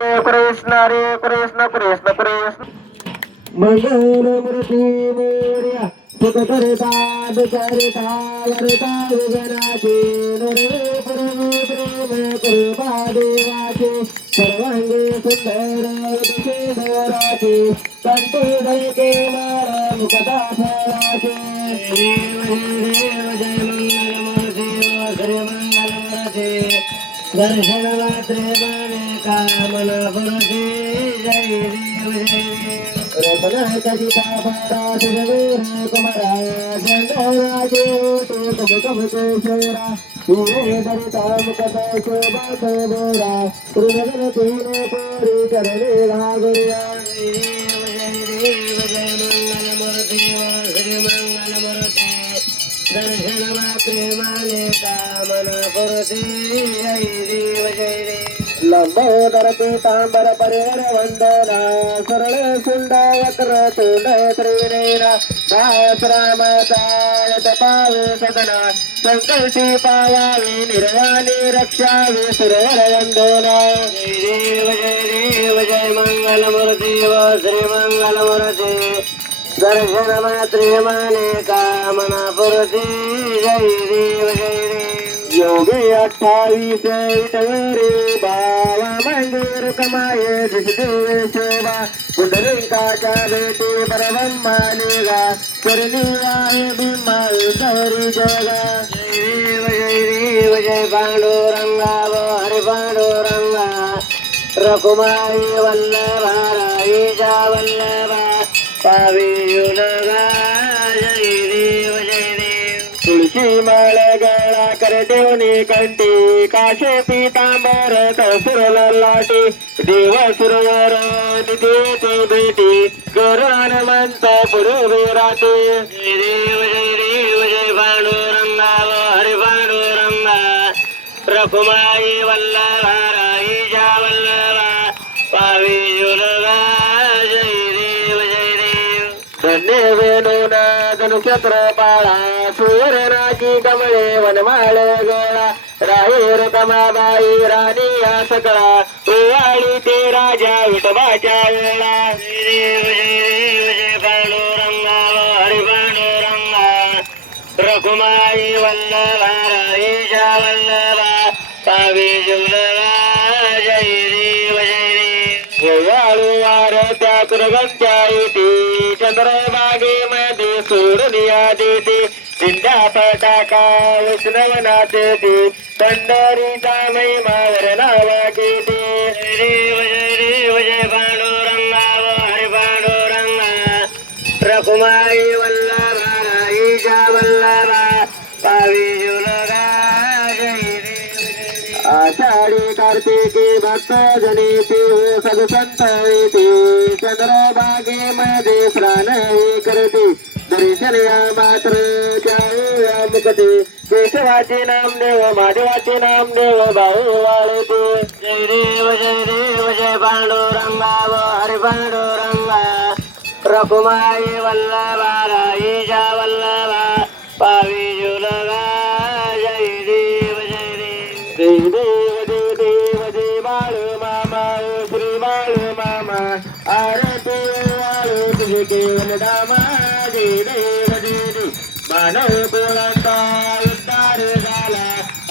कृष्ण हरे कृष्ण कृष्ण कृष्ण मंगलमूर्ती मोर्या सुख करता दुखरता वरता विघ्नाची नरे पूर्वी प्रेम कृपा देवाची सर्वांगी सुंदर शेखराची कंठी धैके मार मुखता फळाची देव जय मंगलमूर्ती श्री मंगलमूर्ती दर्शन मात्रे माने कामना पुरती जय देव जय देव रत्ना कजिता पारा सुरवीर कुमारा जंगराजे तो कम कम केशरा सूरे दरिता मुकता शोभा बोरा कृष्ण तीने पुरी करले लागुरिया देव जय मंगलमूर्ती श्री मंगलमूर्ती दर्शन मात्रे माने कामना पुरती जय देव जय देव लंबोदर पीतांबर परेर वंदना सरळ सुंद वक्र तोंड त्रिनेना दास रामचायत पावे सदना संकल्पी पावावे निर्वाणी रक्षावे सुरवर वंदना जय देव जय मंगलमूर्ती व श्री मंगलमूर्ती दर्शन मात्रे माने कामना पुरती जय देव जय देव योगी 28 विठवरे बावा मंदिर कमाये दिसदेव शोभा पुंडलिकाच्या भेटी परब्रह्मा निघा करणी आहे भीमा उतरी जगा जय देव जय पांडुरंगा हरि पांडुरंगा रकुमाई वल्लभा राईजा वल्लभा पावी युलगा जय देव जय देव तुळशी माळ गळा कर देवनी कंठी काशे पीतांबर कसुर लाटी देव सुरवर निधीचे भेटी कर हनुमंत पुरवी राटे जय देव जय पांडुरंगा हरि पांडुरंगा रखुमाई वल्लभा राईजा वल्लभा पावी युलगा जय देव जय देव धन्य वेणून धनुक्षत्र पाळा सूर्यनाची कमळे वनमाळ गोळा राहीर कमाबाई राणी या सकळा ओवाळी ते राजा विठोबाच्या वेळा जय देव जय पांडुरंगा हरि पांडुरंगा रखुमाई वल्लभा राईजा वल्लभा पावी जुलगा जय देव जय देव वाळू वारत्या कुरगंच्या इटी चंद्रभागेमध्ये सोडनिया देते चिंता फटाका वैष्णवनाथे पंढरीचा महिमावर नावा घेते जय देव जय पांडुरंगा हरि पांडुरंगा रखुमाई वल्लभा राईजा वल्लभा पावी जुलगा जय देव आषाढी कार्तिकी भक्त जनीती सद संत येते चंद्रभागेमध्ये स्नान करते दर्शन या मात्र त्या मुकते केशवाचे नामदेव महादेवाचे नामदेव भाऊ वाळते जय देव जय पांडुरंगा हरि पांडुरंगा रखुमाई वल्लभा राईजा वल्लभा पावी जुलगा जय देव जय देव जय देव जय बाळू मामा श्री बाळू मामा आरती वाळू तुझे केवल दामा जय देव मानव कुळाचा उद्धार झाला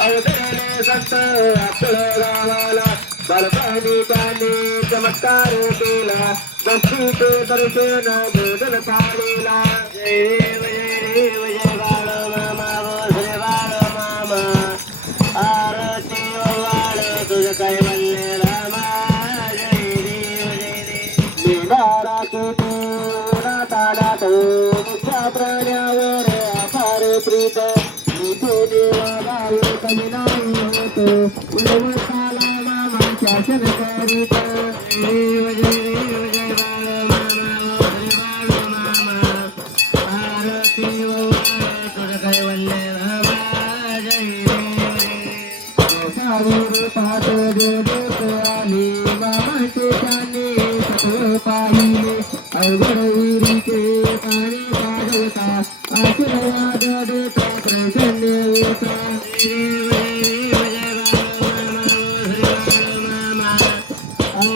अवतरले संत आपलं गावाला बालपणी त्याने चमत्कार केला दक्षिते दर्शन बोधन पाळीला जय देव जय बाळ मामा श्री बाळ मामा आरती वाळ तुझ कैवल्य रामा जय देव निवारा किती नाताला तो मुख्या प्राण्यावर अपार प्रीत निथे देवा गावी कमी नाही होत उलवताला मामा शासन करीत देव जय बाळ मामा श्री बाळ मामा आरती वाळ तुझ कैवल्य रामा जय देव सावर पाठ देव आली मामाचे त्याने सत्व पाहिले अवघड विहिरीचे पाणी काढवता आशीर्वाद देता प्रसन्न होता देव जय बाळ मामा श्री बाळ मामा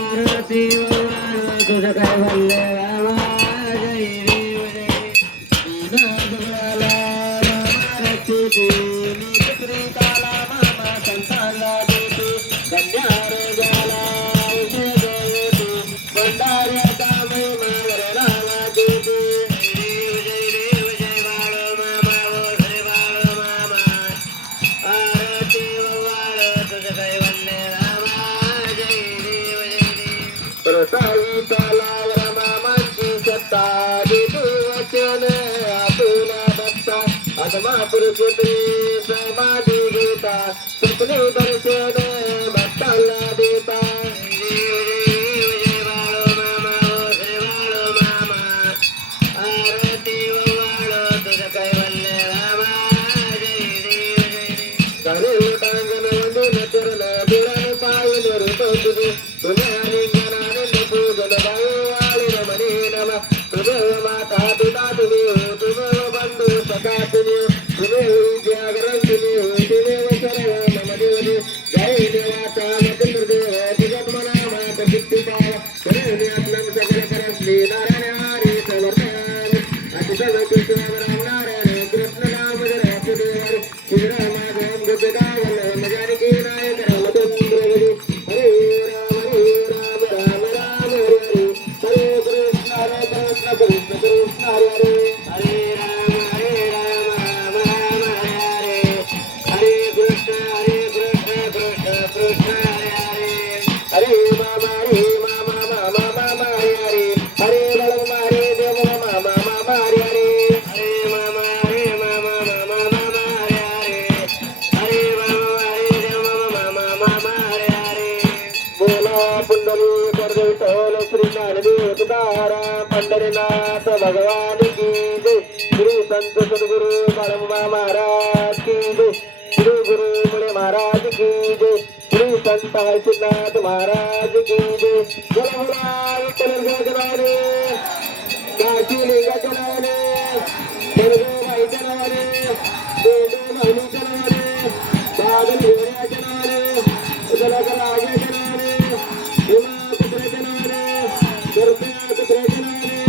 आरती वाळ तुझं काय म्हणले रामा जय देव जय तुझा रामा रक्षिते काला मामा संताला देते कन्यार जाला भंडाऱ्याचा महिमा वरदाला देते जय बाळ मामा ओ श्री बाळ मामा आरती वाळ तुझं काय म्हणले रामा जय देव जय देव प्रसाई चाला मामांची सत्ता देतो वचन आपुला भक्ता आत्मा पुरुषे समाधी घेता स्वप्ने दर्शन भक्ताला देता जय बाळ मामा ओ श्री बाळ मामा आरती वाळ तुझं काय म्हणले रामा जय देव जय देव करेल टांगण वंदन चरण बिरान पायल रूप तुझे तुझ्या लिंगनानंद पूजन गायो आळे रमणे नम तुझे माता पिता तुम्ही हो तुझे बंधू सखा तुम्ही तुम्ही विद्यागरं तुम्ही हो तुझे सर्व मम देवते जय देवाचा मकर देव तुझ्यात मना मात किती पाव करेल आत्मन सगळे करसली नारायण हरी समर्थन अतिशय कृष्ण राम नारायण कृष्ण नाम जय देवर श्रीराम गोपिकावल्लभ जानकी नायक रामचंद्र हरे राम राम राम हरे हरे हरे कृष्ण कृष्ण कृष्ण हरे हरे हरे राम राम हरे हरे कृष्ण कृष्ण कृष्ण हरे हरे हरे मामा मामा हरे हरे बलम हरे देव मामा हरे हरे हरे मामा हरे हरे हरे मामा हरे देव मामा हरे हरे बोला पुंडली विठ्ठल श्री ज्ञानदेव तुकाराम पंढरीनाथ भगवान की जय श्री संत सद्गुरु बाळूमामा महाराज की जय श्री गुरु मुळे महाराज की जय श्री संत हर्षनाथ महाराज की जय बोला बोला विठ्ठल गजराने काशी लिंगाच्या नावाने भाईच्या नावाने देव बहिणीच्या नावाने बादल घोड्याच्या नावाने राजाच्या नावाने भीमा कुत्र्याच्या नावाने गरब्या कुत्र्याच्या नावाने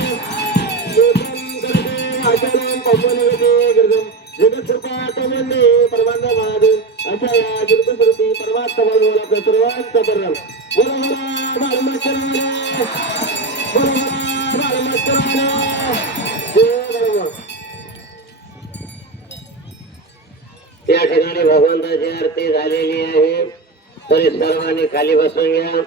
आचरण पवनवते गर्जन जगत्कृपात वंदे परमानंद महादेव अशा या जगतस्वरूपी परमात्मा बोला सर्वांचा परिणाम बोला बोला बाळमाचरवाले बोला बोला बाळमाचरवाले जय बाळमा. त्या ठिकाणी भगवंताची आरती झालेली आहे तरी सर्वांनी खाली बसून घ्या.